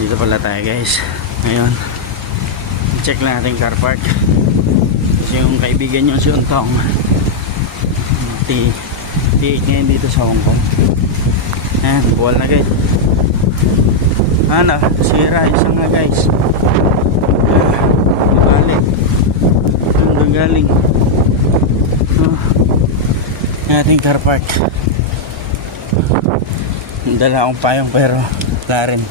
Dito pala tayo guys. Ngayon, check lang natin car park. Kasi yung kaibigan nyo si Untong T8 ngayon dito sa Hong Kong. Ayan, buwal na guys. Ano, sira isang nga guys. Galing. Doon galing. Yung ating car park. Dala akong payong pero wala rin.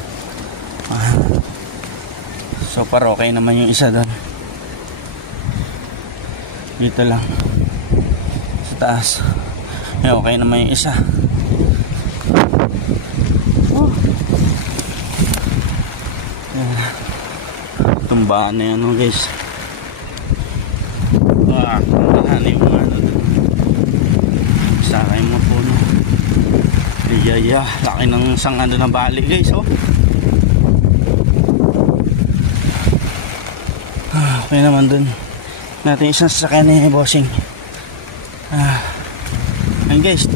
So far okay naman yung isa doon. Dito lang sa taas. Okay naman yung isa. Tumbaan na yan guys. Tumbaan yung ano doon. Sakay mo po no. Iya, laki ng sanga doon ng bali guys oh. Okay naman doon. Natin isang sasakyan ni bossing. Ayun guys.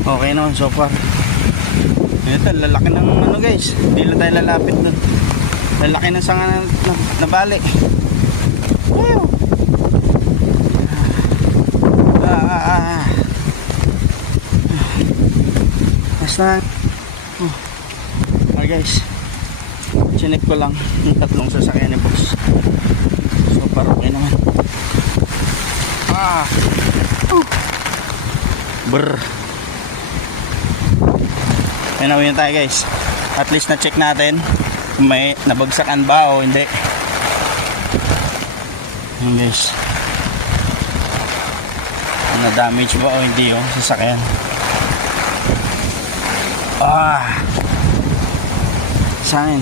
Okay naman so far. Ito, lalaki ng ano guys. Hindi na tayo lalapit doon. Lalaki ng sanga na bali. Basta guys, chinek ko lang yung tatlong sasakyan ni boss. So far okay naman. Brr. Ayun na tayo guys. At least na check natin kung may nabagsakan ba o hindi. Ayun guys, na damage ba o hindi yung sasakyan. Sa akin